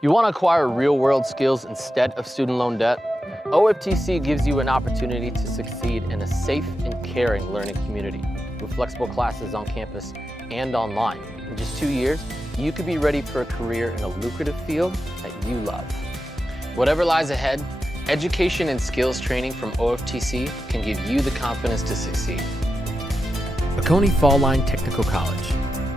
You want to acquire real-world skills instead of student loan debt? OFTC gives you an opportunity to succeed in a safe and caring learning community with flexible classes on campus and online. In just 2 years, you could be ready for a career in a lucrative field that you love. Whatever lies ahead, education and skills training from OFTC can give you the confidence to succeed. Oconee Fall Line Technical College.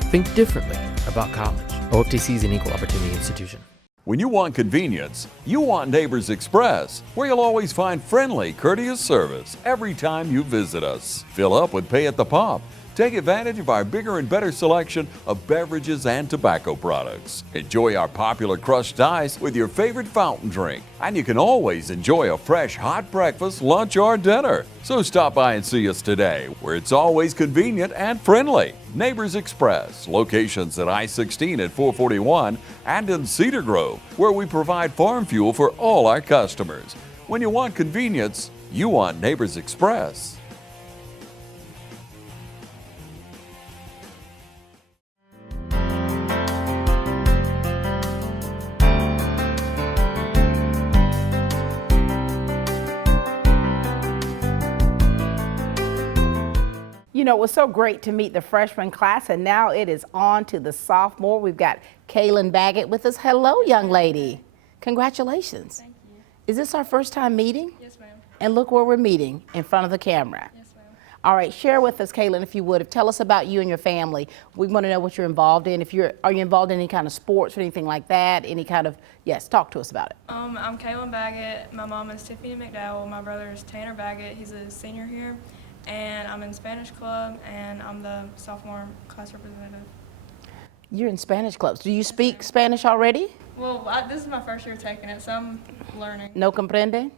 Think differently about college. OFTC is an equal opportunity institution. When you want convenience, you want Neighbors Express, where you'll always find friendly, courteous service every time you visit us. Fill up with pay at the pump. Take advantage of our bigger and better selection of beverages and tobacco products. Enjoy our popular crushed ice with your favorite fountain drink. And you can always enjoy a fresh hot breakfast, lunch, or dinner. So stop by and see us today, where it's always convenient and friendly. Neighbors Express, locations at I-16 at 441 and in Cedar Grove, where we provide farm fuel for all our customers. When you want convenience, you want Neighbors Express. You know, it was so great to meet the freshman class, and now it is on to the sophomore. We've got Kaelin Baggett with us. Hello, young lady. Congratulations. Thank you. Is this our first time meeting? Yes, ma'am. And look where we're meeting, in front of the camera. Yes, ma'am. All right, share with us, Kaelin, if you would. Tell us about you and your family. We want to know what you're involved in. Are you involved in any kind of sports or anything like that? Any kind of, yes, talk to us about it. I'm Kaelin Baggett. My mom is Tiffany McDowell. My brother is Tanner Baggett. He's a senior here. And I'm in Spanish club, and I'm the sophomore class representative. You're in Spanish clubs. Do you speak Spanish already? Well, this is my first year taking it, so I'm learning. No comprende?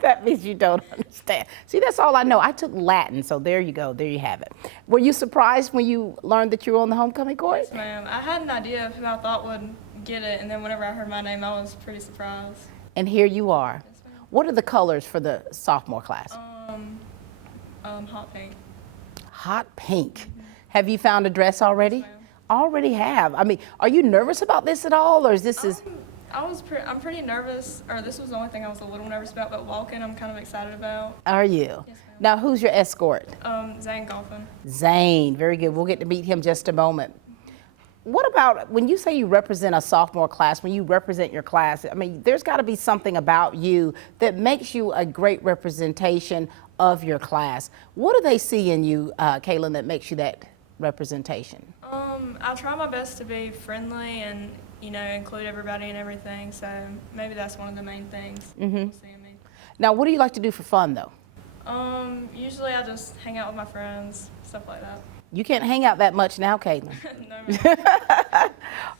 That means you don't understand. See, that's all I know. I took Latin, so there you go. There you have it. Were you surprised when you learned that you were on the homecoming court? Yes, ma'am. I had an idea of who I thought would get it, and then whenever I heard my name, I was pretty surprised. And here you are. Yes, ma'am. What are the colors for the sophomore class? Hot pink. Hot pink. Mm-hmm. Have you found a dress already? Yes, ma'am. Already have. I mean, are you nervous about this at all, or is this I'm pretty nervous, or this was the only thing I was a little nervous about, but walking I'm kind of excited about. Are you? Yes, ma'am. Now, who's your escort? Zane Goffin. Zane, very good. We'll get to meet him just a moment. What about when you say you represent a sophomore class, when you represent your class, I mean, there's got to be something about you that makes you a great representation of your class. What do they see in you, Kaelin, that makes you that representation? I try my best to be friendly and, you know, include everybody and everything, so maybe that's one of the main things people see in me. Now, what do you like to do for fun, though? Usually I just hang out with my friends, stuff like that. You can't hang out that much now, Kaelin. No, ma'am.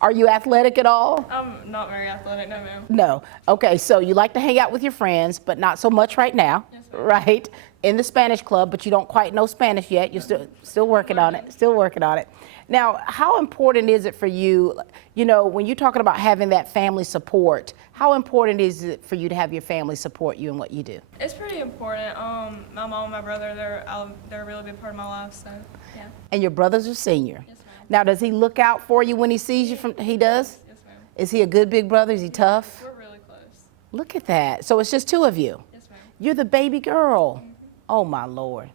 Are you athletic at all? I'm not very athletic, no, ma'am. No. Okay, so you like to hang out with your friends, but not so much right now, Yes, ma'am. right? In the Spanish club, but you don't quite know Spanish yet. You're still working on it, still working on it. Now, how important is it for you, you know, when you're talking about having that family support, how important is it for you to have your family support you in what you do? It's pretty important. My mom and my brother, they're a really big part of my life, so yeah. And your brother's a senior. Yes, ma'am. Now, does he look out for you when he sees you he does? Yes, ma'am. Is he a good big brother? Is he tough? We're really close. Look at that. So it's just two of you. Yes, ma'am. You're the baby girl. Oh, my Lord.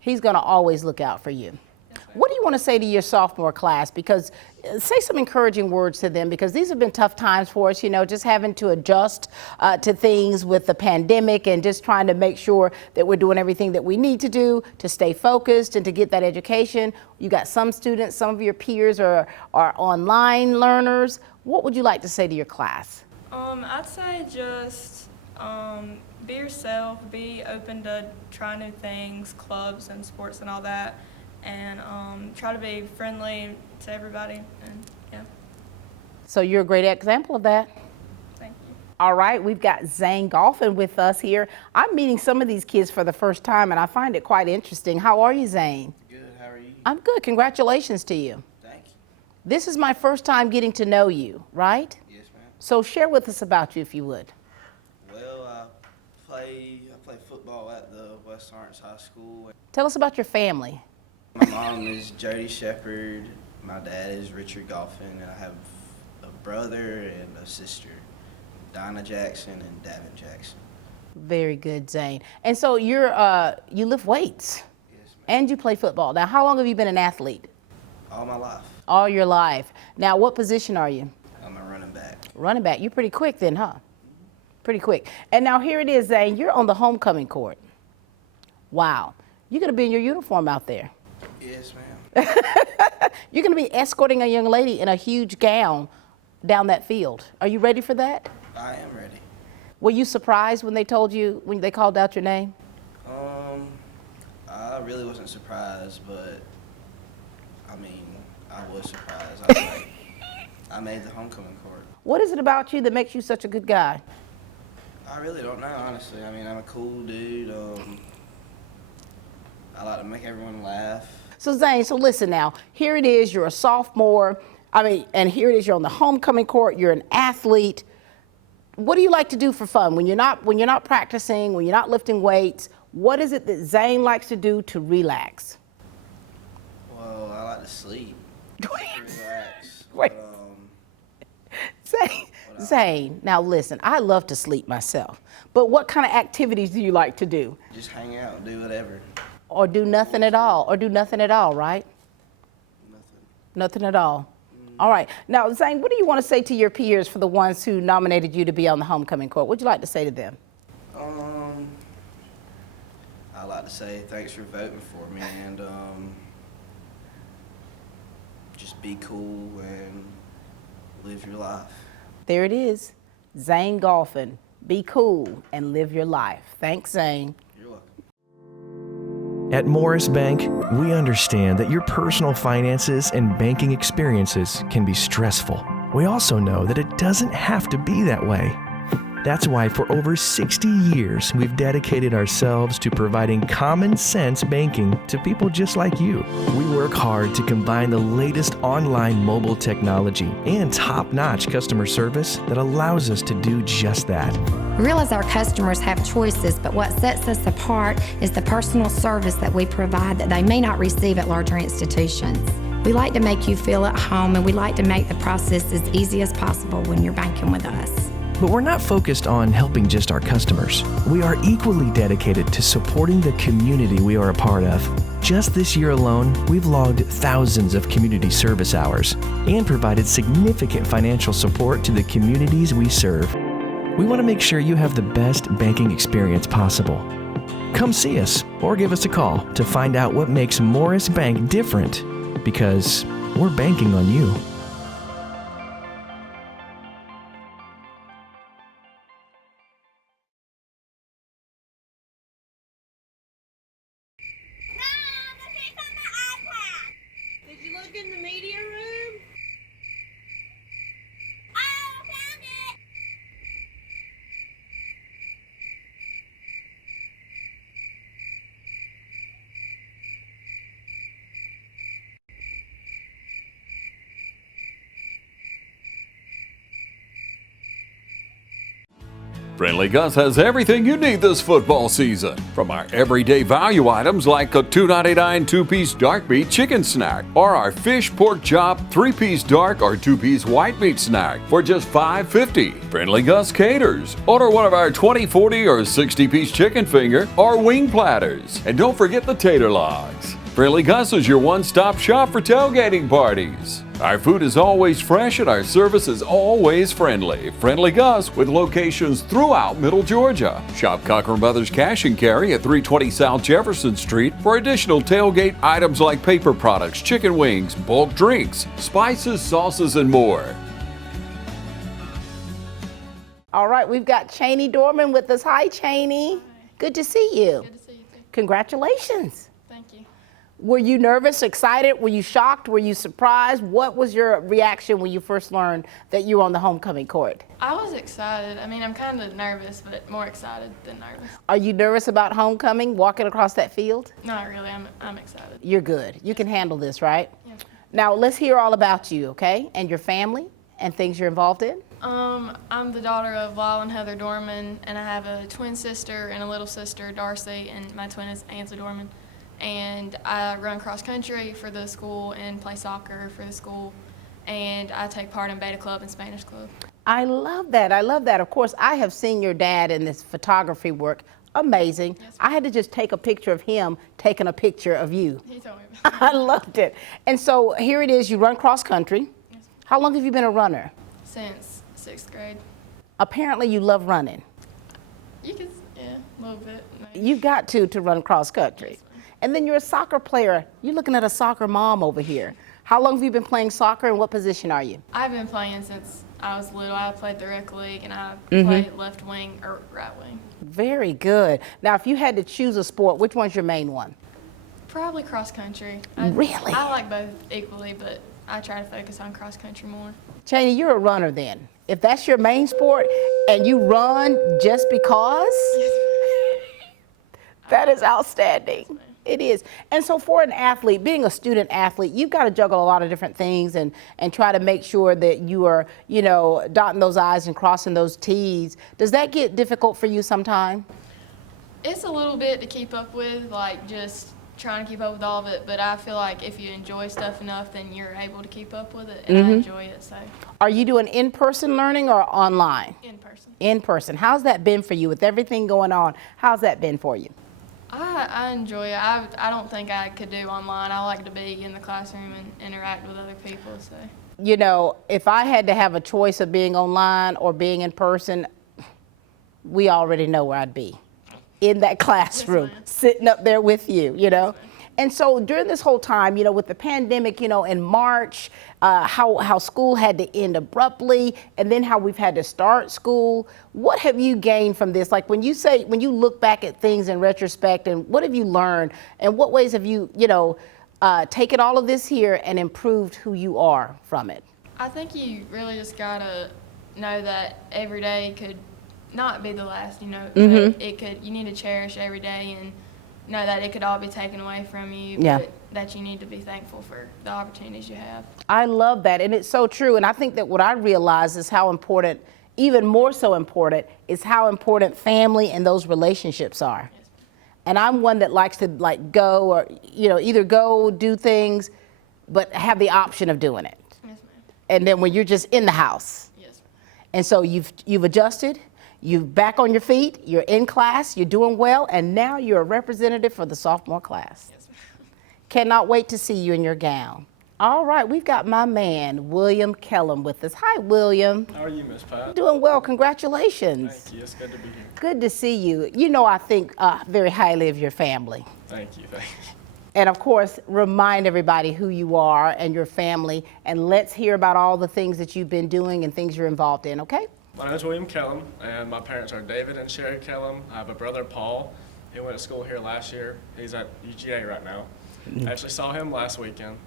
He's going to always look out for you. What do you want to say to your sophomore class? Because say some encouraging words to them, because these have been tough times for us, you know, just having to adjust to things with the pandemic and just trying to make sure that we're doing everything that we need to do to stay focused and to get that education. You got some students, some of your peers are online learners. What would you like to say to your class? I'd say just be yourself, be open to try new things, clubs and sports and all that. And try to be friendly to everybody, and yeah. So you're a great example of that. Thank you. All right, we've got Zane Goffin with us here. I'm meeting some of these kids for the first time, and I find it quite interesting. How are you, Zane? Good, how are you? I'm good, congratulations to you. Thank you. This is my first time getting to know you, right? Yes, ma'am. So share with us about you if you would. Well, I play football at the West Lawrence High School. Tell us about your family. My mom is Jody Shepherd, My dad is Richard Goffin, and I have a brother and a sister, Donna Jackson and Davin Jackson. Very good, Zane. And so you lift weights. Yes, ma'am. And you play football. Now, how long have you been an athlete? All my life. All your life. Now, what position are you? I'm a running back. Running back. You're pretty quick then, huh? Pretty quick. And now here it is, Zane. You're on the homecoming court. Wow. You're going to be in your uniform out there. Yes, ma'am. You're going to be escorting a young lady in a huge gown down that field. Are you ready for that? I am ready. Were you surprised when they told you, when they called out your name? I really wasn't surprised, but I mean, I was surprised. I was like, I made the homecoming court. What is it about you that makes you such a good guy? I really don't know, honestly. I mean, I'm a cool dude. I like to make everyone laugh. So Zane, so listen now, here it is, you're a sophomore, and here it is, you're on the homecoming court, you're an athlete. What do you like to do for fun? When you're not practicing, when you're not lifting weights, what is it that Zane likes to do to relax? Well, I like to sleep. Relax. Wait. But, Zane, now listen, I love to sleep myself, but what kind of activities do you like to do? just hang out and do whatever. Or do nothing at all, right? Nothing. Nothing at all. All right. Now, Zane, what do you want to say to your peers for the ones who nominated you to be on the homecoming court? What would you like to say to them? I'd like to say thanks for voting for me, and just be cool and live your life. There it is. Zane Goffin. Be cool and live your life. Thanks, Zane. You're welcome. At Morris Bank, we understand that your personal finances and banking experiences can be stressful. We also know that it doesn't have to be that way. That's why for over 60 years, we've dedicated ourselves to providing common sense banking to people just like you. We work hard to combine the latest online mobile technology and top-notch customer service that allows us to do just that. We realize our customers have choices, but what sets us apart is the personal service that we provide that they may not receive at larger institutions. We like to make you feel at home, and we like to make the process as easy as possible when you're banking with us. But we're not focused on helping just our customers. We are equally dedicated to supporting the community we are a part of. Just this year alone, we've logged thousands of community service hours and provided significant financial support to the communities we serve. We want to make sure you have the best banking experience possible. Come see us or give us a call to find out what makes Morris Bank different, because we're banking on you. Did you look in the media room? Oh, I found it! Friendly Gus has everything you need this football season. From our everyday value items like a $2.99 two-piece dark meat chicken snack, or our fish pork chop 3-piece dark or 2-piece white meat snack for just $5.50. Friendly Gus caters. Order one of our 20, 40, or 60-piece chicken finger or wing platters. And don't forget the tater logs. Friendly Gus is your one-stop shop for tailgating parties. Our food is always fresh and our service is always friendly. Friendly Gus with locations throughout Middle Georgia. Shop Cochran Brothers Cash and Carry at 320 South Jefferson Street for additional tailgate items like paper products, chicken wings, bulk drinks, spices, sauces, and more. All right, we've got Cheney Dorman with us. Hi, Cheney. Hi. Good to see you. Good to see you too. Congratulations. Thank you. Were you nervous, excited? Were you shocked? Were you surprised? What was your reaction when you first learned that you were on the homecoming court? I was excited. I mean, I'm kind of nervous, but more excited than nervous. Are you nervous about homecoming, walking across that field? Not really. I'm excited. You're good. You can handle this, right? Yeah. Now, let's hear all about you, okay? And your family and things you're involved in. I'm the daughter of Lyle and Heather Dorman, and I have a twin sister and a little sister, Darcy, and my twin is Anza Dorman. and I run cross country for the school and play soccer for the school, and I take part in beta club and Spanish club. I love that. I love that. Of course, I have seen your dad in this photography work. Amazing. Yes, I had to just take a picture of him taking a picture of you. He told me about it. I loved it. And so here it is, you run cross country. Yes. How long have you been a runner? Since 6th grade. Apparently you love running. You can, yeah, a little bit. Maybe. You got to run cross country. Yes, ma'am. And then you're a soccer player. You're looking at a soccer mom over here. How long have you been playing soccer and what position are you? I've been playing since I was little. I played the rec league and I played left wing or right wing. Very good. Now, if you had to choose a sport, which one's your main one? Probably cross country. Really? I like both equally, but I try to focus on cross country more. Cheney, you're a runner then. If that's your main sport and you run just because, that is outstanding. It is. And so for an athlete, being a student athlete, you've got to juggle a lot of different things and try to make sure that you are, you know, dotting those I's and crossing those T's. Does that get difficult for you sometime? It's a little bit to keep up with, like just trying to keep up with all of it, but I feel like if you enjoy stuff enough, then you're able to keep up with it, and I enjoy it, so. Are you doing in-person learning or online? In person. In person. How's that been for you with everything going on? How's that been for you? I enjoy it. I don't think I could do online. I like to be in the classroom and interact with other people, so. You know, if I had to have a choice of being online or being in person, we already know where I'd be. In that classroom, Yes, ma'am. sitting up there with you, you know. And so during this whole time, you know, with the pandemic, you know, in March, how school had to end abruptly, and then how we've had to start school, what have you gained from this? Like when you look back at things in retrospect, and what have you learned, and what ways have you, you know, taken all of this here and improved who you are from it? I think you really just gotta know that every day could not be the last, you know, but you need to cherish every day and know that it could all be taken away from you, but that you need to be thankful for the opportunities you have. I love that, and it's so true. And I think that what I realize is how important, even more so important, is how important family and those relationships are. Yes. And I'm one that likes to like go or, you know, either go do things, but have the option of doing it. Yes, ma'am. And then when you're just in the house. Yes, ma'am. And so you've adjusted. You're back on your feet, you're in class, you're doing well, and now you're a representative for the sophomore class. Yes, ma'am. Cannot wait to see you in your gown. All right, we've got my man, William Kellum, with us. Hi, William. How are you, Miss Pat? Doing well, congratulations. Thank you, it's good to be here. Good to see you. You know, I think very highly of your family. Thank you, thank you. And of course, remind everybody who you are and your family, and let's hear about all the things that you've been doing and things you're involved in, okay? My name is William Kellum, and my parents are David and Sherry Kellum. I have a brother, Paul. He went to school here last year. He's at UGA right now. I actually saw him last weekend.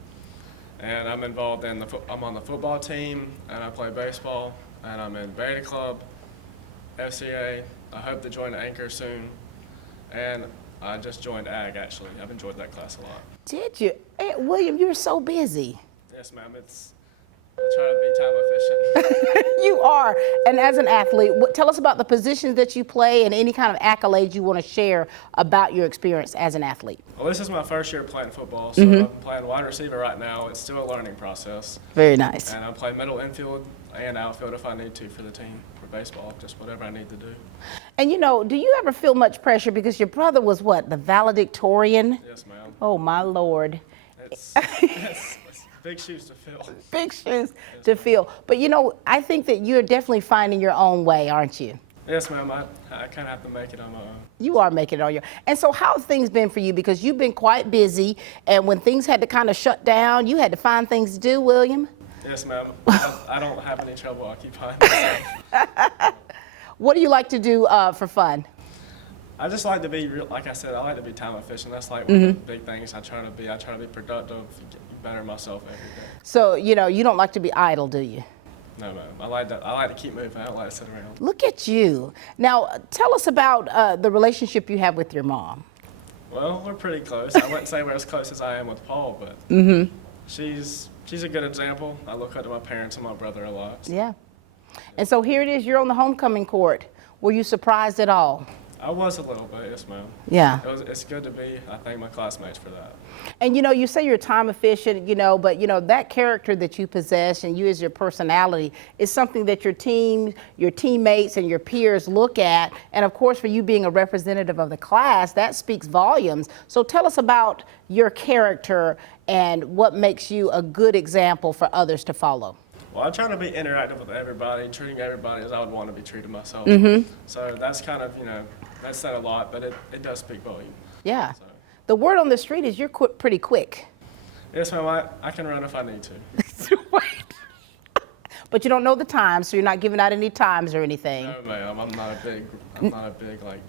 And I'm involved in I'm on the football team, and I play baseball, and I'm in Beta Club, FCA. I hope to join Anchor soon. And I just joined AG, actually. I've enjoyed that class a lot. Did you? Hey, William, you're so busy. Yes, ma'am. I try to be time efficient. You are. And as an athlete, tell us about the positions that you play and any kind of accolades you want to share about your experience as an athlete. Well, this is my first year playing football, so I'm playing wide receiver right now. It's still a learning process. Very nice. And I play middle infield and outfield if I need to for the team, for baseball, just whatever I need to do. And you know, do you ever feel much pressure because your brother was what, the valedictorian? Yes, ma'am. Oh my Lord. It's big shoes to fill. Big shoes to fill. But you know, I think that you're definitely finding your own way, aren't you? Yes, ma'am. I kind of have to make it on my own. You are making it on your own. And so how have things been for you? Because you've been quite busy, and when things had to kind of shut down, you had to find things to do, William? Yes, ma'am. I don't have any trouble occupying myself. What do you like to do for fun? I just like to be, like I said, I like to be time efficient. That's like one of the big things I try to be. I try to be productive, better myself every day. So, you know, you don't like to be idle, do you? No, ma'am. I like to keep moving. I don't like to sit around. Look at you. Now, tell us about the relationship you have with your mom. Well, we're pretty close. I wouldn't say we're as close as I am with Paul, but she's a good example. I look up to my parents and my brother a lot. Yeah. And so here it is, you're on the homecoming court. Were you surprised at all? I was a little bit, yes, ma'am. Yeah. It's good to be. I thank my classmates for that. And you say you're time efficient, but that character that you possess and you as your personality is something that your team, your teammates and your peers look at. And of course, for you being a representative of the class, that speaks volumes. So tell us about your character and what makes you a good example for others to follow. Well, I try to be interactive with everybody, treating everybody as I would want to be treated myself. So that's kind of, that's said a lot, but it does speak volume. Yeah. So. The word on the street is you're pretty quick. Yes, ma'am, I can run if I need to. But you don't know the times, so you're not giving out any times or anything. No, ma'am, I'm not a big like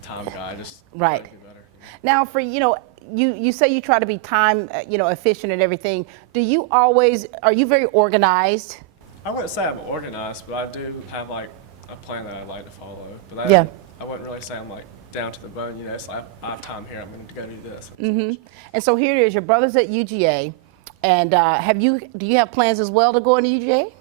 time guy. Just right. Try to do better. Now, for you say you try to be time efficient and everything. Are you very organized? I wouldn't say I'm organized, but I do have like a plan that I like to follow. But I wouldn't really say I'm like down to the bone. It's like I have time here. I'm going to go do this. And so here it is. Your brother's at UGA, and do you have plans as well to go into UGA?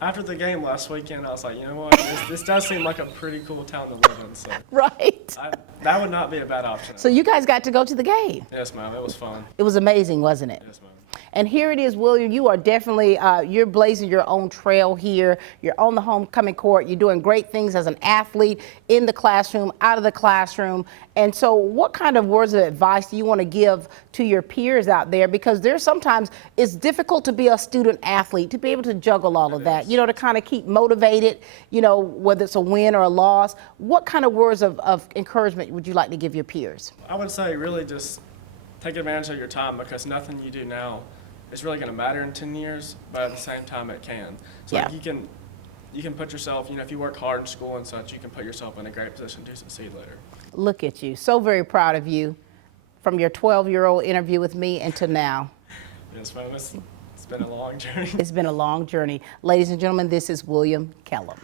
After the game last weekend, I was like, you know what, this does seem like a pretty cool town to live in. So right. That would not be a bad option. So you guys got to go to the game. Yes, ma'am. It was fun. It was amazing, wasn't it? Yes, ma'am. And here it is, William. You are definitely, you're blazing your own trail here. You're on the homecoming court. You're doing great things as an athlete, in the classroom, out of the classroom. And so what kind of words of advice do you want to give to your peers out there? Because sometimes it's difficult to be a student athlete, to be able to juggle all of that, to kind of keep motivated, whether it's a win or a loss. What kind of words of encouragement would you like to give your peers? I would say really just take advantage of your time, because nothing you do now is really going to matter in 10 years, but at the same time it can. So like you can put yourself, if you work hard in school and such, you can put yourself in a great position to succeed later. Look at you. So very proud of you, from your 12-year-old interview with me until now. Yes, ma'am. It's been a long journey. It's been a long journey. Ladies and gentlemen, this is William Kellum.